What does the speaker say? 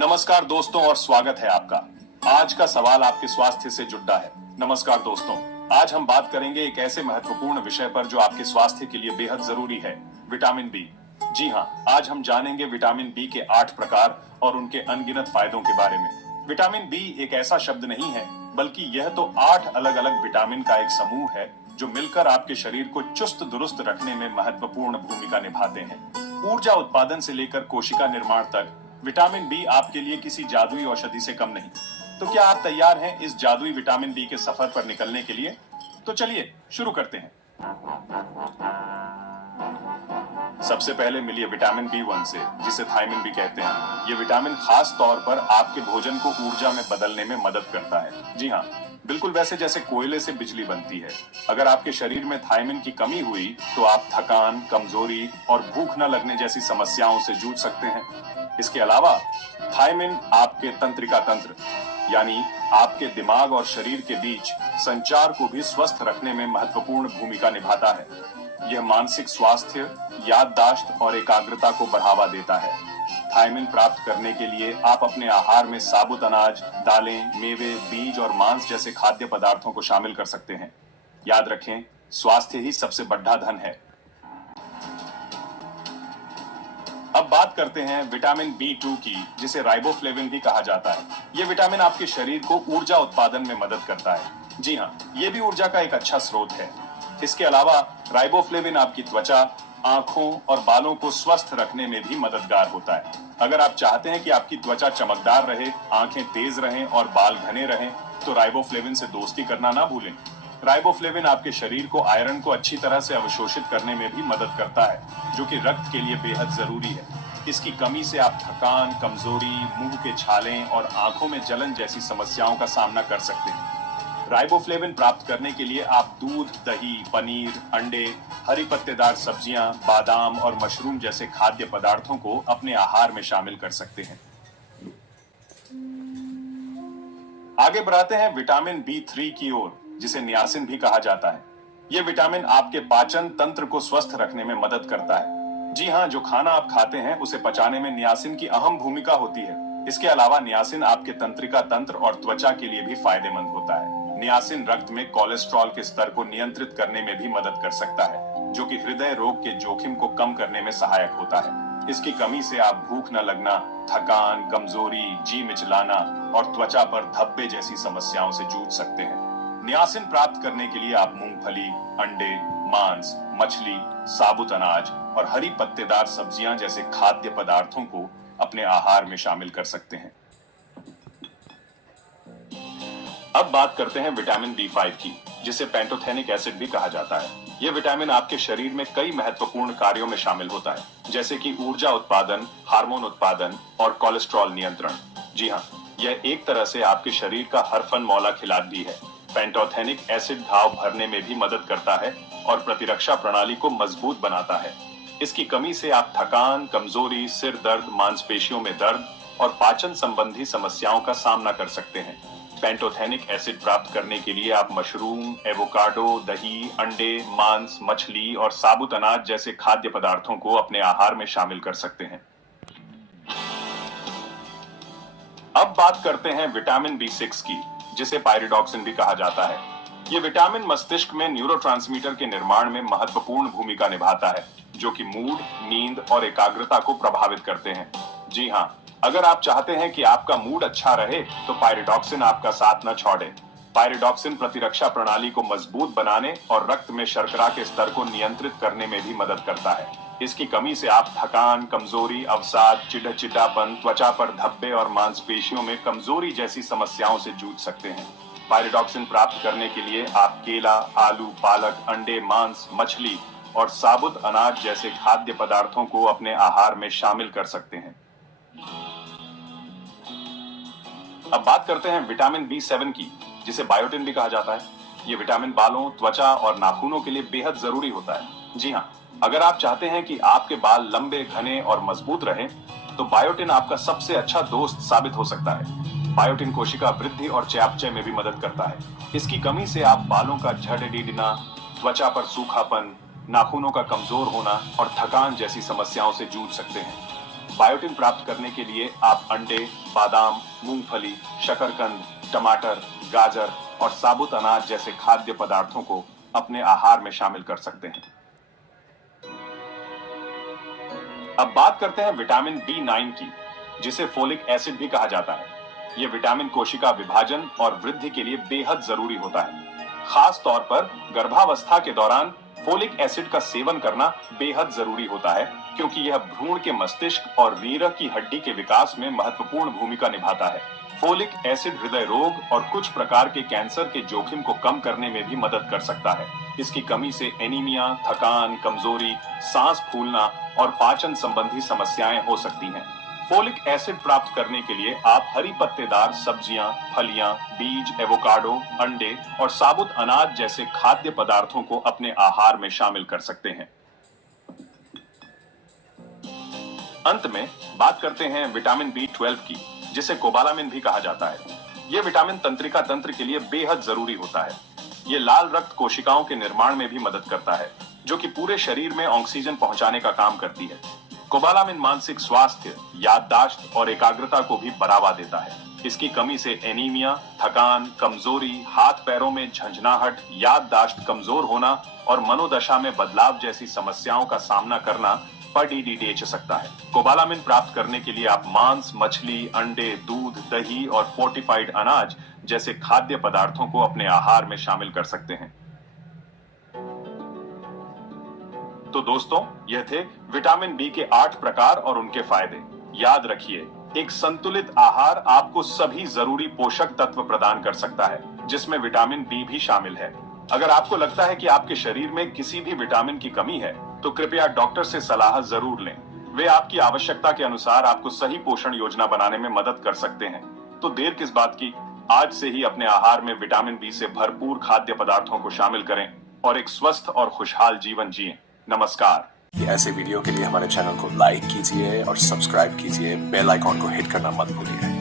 नमस्कार दोस्तों और स्वागत है आपका। आज का सवाल आपके स्वास्थ्य से जुड़ा है। नमस्कार दोस्तों, आज हम बात करेंगे एक ऐसे महत्वपूर्ण विषय पर जो आपके स्वास्थ्य के लिए बेहद जरूरी है, विटामिन बी। जी हाँ, आज हम जानेंगे विटामिन बी के 8 प्रकार और उनके अनगिनत फायदों के बारे में। विटामिन बी एक ऐसा शब्द नहीं है, बल्कि यह तो 8 अलग अलग विटामिन का एक समूह है जो मिलकर आपके शरीर को चुस्त दुरुस्त रखने में महत्वपूर्ण भूमिका निभाते हैं। ऊर्जा उत्पादन से लेकर कोशिका निर्माण तक विटामिन बी आपके लिए किसी जादुई औषधि से कम नहीं। तो क्या आप तैयार हैं इस जादुई विटामिन बी के सफर पर निकलने के लिए? तो चलिए शुरू करते हैं। सबसे पहले मिलिए विटामिन B1 से, जिसे थायमिन भी कहते हैं। ये विटामिन खास तौर पर आपके भोजन को ऊर्जा में बदलने में मदद करता है। जी हाँ, बिल्कुल वैसे जैसे कोयले से बिजली बनती है। अगर आपके शरीर में थायमिन की कमी हुई तो आप थकान, कमजोरी और भूख न लगने जैसी समस्याओं से जूझ सकते हैं। इसके अलावा थायमिन आपके तंत्रिका तंत्र यानी आपके दिमाग और शरीर के बीच संचार को भी स्वस्थ रखने में महत्वपूर्ण भूमिका निभाता है। यह मानसिक स्वास्थ्य, याददाश्त और एकाग्रता को बढ़ावा देता है। थायमिन प्राप्त करने के लिए आप अपने आहार में साबुत अनाज, दालें, मेवे, बीज और मांस जैसे खाद्य पदार्थों को शामिल कर सकते हैं। याद रखें, स्वास्थ्य ही सबसे बड़ा धन है। अब बात करते हैं विटामिन B2 की, जिसे राइबोफ्लेविन भी कहा जाता है। यह विटामिन आपके शरीर को ऊर्जा उत्पादन में मदद करता है। जी हाँ, ये भी ऊर्जा का एक अच्छा स्रोत है। इसके अलावा राइबोफ्लेविन आपकी त्वचा, आंखों और बालों को स्वस्थ रखने में भी मददगार होता है। अगर आप चाहते हैं कि आपकी त्वचा चमकदार रहे, आंखें तेज रहें और बाल घने रहें, तो राइबोफ्लेविन से दोस्ती करना ना भूलें। राइबोफ्लेविन आपके शरीर को आयरन को अच्छी तरह से अवशोषित करने में भी मदद करता है, जो कि रक्त के लिए बेहद जरूरी है। इसकी कमी से आप थकान, कमजोरी, मुंह के छाले और आंखों में जलन जैसी समस्याओं का सामना कर सकते हैं। राइबोफ्लेविन प्राप्त करने के लिए आप दूध, दही, पनीर, अंडे, हरी पत्तेदार सब्जियां, बादाम और मशरूम जैसे खाद्य पदार्थों को अपने आहार में शामिल कर सकते हैं। आगे बढ़ाते हैं विटामिन B3 की ओर, जिसे नियासिन भी कहा जाता है। यह विटामिन आपके पाचन तंत्र को स्वस्थ रखने में मदद करता है। जी हाँ, जो खाना आप खाते हैं उसे पचाने में नियासिन की अहम भूमिका होती है। इसके अलावा नियासिन आपके तंत्रिका तंत्र और त्वचा के लिए भी फायदेमंद होता है। नियासिन रक्त में कोलेस्ट्रॉल के स्तर को नियंत्रित करने में भी मदद कर सकता है, जो कि हृदय रोग के जोखिम को कम करने में सहायक होता है। इसकी कमी से आप भूख न लगना, थकान, कमजोरी, जी मिचलाना और त्वचा पर धब्बे जैसी समस्याओं से जूझ सकते हैं। नियासिन प्राप्त करने के लिए आप मूंगफली, अंडे, मांस, मछली, साबुत अनाज और हरी पत्तेदार सब्जियां जैसे खाद्य पदार्थों को अपने आहार में शामिल कर सकते हैं। अब बात करते हैं विटामिन B5 की, जिसे पैंटोथेनिक एसिड भी कहा जाता है। यह विटामिन आपके शरीर में कई महत्वपूर्ण कार्यों में शामिल होता है, जैसे कि ऊर्जा उत्पादन, हार्मोन उत्पादन और कोलेस्ट्रॉल नियंत्रण। जी हाँ, यह एक तरह से आपके शरीर का हर फन मौला खिलाड़ी भी है। पैंटोथेनिक एसिड घाव भरने में भी मदद करता है और प्रतिरक्षा प्रणाली को मजबूत बनाता है। इसकी कमी से आप थकान, कमजोरी, सिर दर्द, मांसपेशियों में दर्द और पाचन संबंधी समस्याओं का सामना कर सकते हैं। पैंटोथेनिक एसिड प्राप्त करने के लिए आप मशरूम, एवोकाडो, दही, अंडे, मांस, मछली और साबुत अनाज जैसे खाद्य पदार्थों को अपने आहार में शामिल कर सकते हैं। अब बात करते हैं विटामिन B6 की, जिसे पायरिडॉक्सिन भी कहा जाता है। ये विटामिन मस्तिष्क में न्यूरोट्रांसमीटर के निर्माण में महत्वपूर्ण भूमिका निभाता है, जो कि मूड, नींद और एकाग्रता को प्रभावित करते हैं। जी हाँ, अगर आप चाहते हैं कि आपका मूड अच्छा रहे, तो पायरिडॉक्सिन आपका साथ न छोड़े। पायरिडॉक्सिन प्रतिरक्षा प्रणाली को मजबूत बनाने और रक्त में शर्करा के स्तर को नियंत्रित करने में भी मदद करता है। इसकी कमी से आप थकान, कमजोरी, अवसाद, चिड़चिड़ापन, त्वचा पर धब्बे और मांसपेशियों में कमजोरी जैसी समस्याओं से जूझ सकते हैं। पायरिडॉक्सिन प्राप्त करने के लिए आप केला, आलू, पालक, अंडे, मांस, मछली और साबुत अनाज जैसे खाद्य पदार्थों को अपने आहार में शामिल कर सकते हैं। अब बात करते हैं विटामिन B7 की, जिसे बायोटिन भी कहा जाता है। ये विटामिन बालों, त्वचा और नाखूनों के लिए बेहद जरूरी होता है। जी हाँ, अगर आप चाहते हैं कि आपके बाल लंबे, घने और मजबूत रहें, तो बायोटिन आपका सबसे अच्छा दोस्त साबित हो सकता है। बायोटिन कोशिका वृद्धि और चयापचय में भी मदद करता है। इसकी कमी से आप बालों का झड़ना, त्वचा पर सूखापन, नाखूनों का कमजोर होना और थकान जैसी समस्याओं से जूझ सकते हैं। बायोटिन प्राप्त करने के लिए आप अंडे, बादाम, मूंगफली, शकरकंद, टमाटर, गाजर और साबुत अनाज जैसे खाद्य पदार्थों को अपने आहार में शामिल कर सकते हैं। अब बात करते हैं विटामिन B9 की, जिसे फोलिक एसिड भी कहा जाता है। यह विटामिन कोशिका विभाजन और वृद्धि के लिए बेहद जरूरी होता है। खास तौर पर गर्भावस्था के दौरान फोलिक एसिड का सेवन करना बेहद जरूरी होता है, क्योंकि यह भ्रूण के मस्तिष्क और रीढ़ की हड्डी के विकास में महत्वपूर्ण भूमिका निभाता है। फोलिक एसिड हृदय रोग और कुछ प्रकार के कैंसर के जोखिम को कम करने में भी मदद कर सकता है। इसकी कमी से एनीमिया, थकान, कमजोरी, सांस फूलना और पाचन संबंधी समस्याएं हो सकती हैं। फोलिक एसिड प्राप्त करने के लिए आप हरी पत्तेदार सब्जियां, फलियां, बीज, एवोकाडो, अंडे और साबुत अनाज जैसे खाद्य पदार्थों को अपने आहार में शामिल कर सकते हैं। अंत में बात करते हैं विटामिन B12 की, जिसे कोबालामिन भी कहा जाता है। यह विटामिन तंत्रिका तंत्र के लिए बेहद जरूरी होता है। ये लाल रक्त कोशिकाओं के निर्माण में भी मदद करता है, जो कि पूरे शरीर में ऑक्सीजन पहुंचाने का काम करती है। कोबालामिन मानसिक स्वास्थ्य, याददाश्त और एकाग्रता को भी बढ़ावा देता है। इसकी कमी से एनीमिया, थकान, कमजोरी, हाथ पैरों में झंझनाहट, याददाश्त कमजोर होना और मनोदशा में बदलाव जैसी समस्याओं का सामना करना पड़ सकता है। कोबालामिन प्राप्त करने के लिए आप मांस, मछली, अंडे, दूध, दही और फोर्टिफाइड अनाज जैसे खाद्य पदार्थों को अपने आहार में शामिल कर सकते हैं। तो दोस्तों, यह थे विटामिन बी के 8 प्रकार और उनके फायदे। याद रखिए, एक संतुलित आहार आपको सभी जरूरी पोषक तत्व प्रदान कर सकता है, जिसमें विटामिन बी भी शामिल है। अगर आपको लगता है कि आपके शरीर में किसी भी विटामिन की कमी है, तो कृपया डॉक्टर से सलाह जरूर लें। वे आपकी आवश्यकता के अनुसार आपको सही पोषण योजना बनाने में मदद कर सकते हैं। तो देर किस बात की, आज से ही अपने आहार में विटामिन बी से भरपूर खाद्य पदार्थों को शामिल करें और एक स्वस्थ और खुशहाल जीवन जिएं। नमस्कार। ऐसे वीडियो के लिए हमारे चैनल को लाइक कीजिए और सब्सक्राइब कीजिए। बेल आइकॉन को हिट करना मत भूलिए।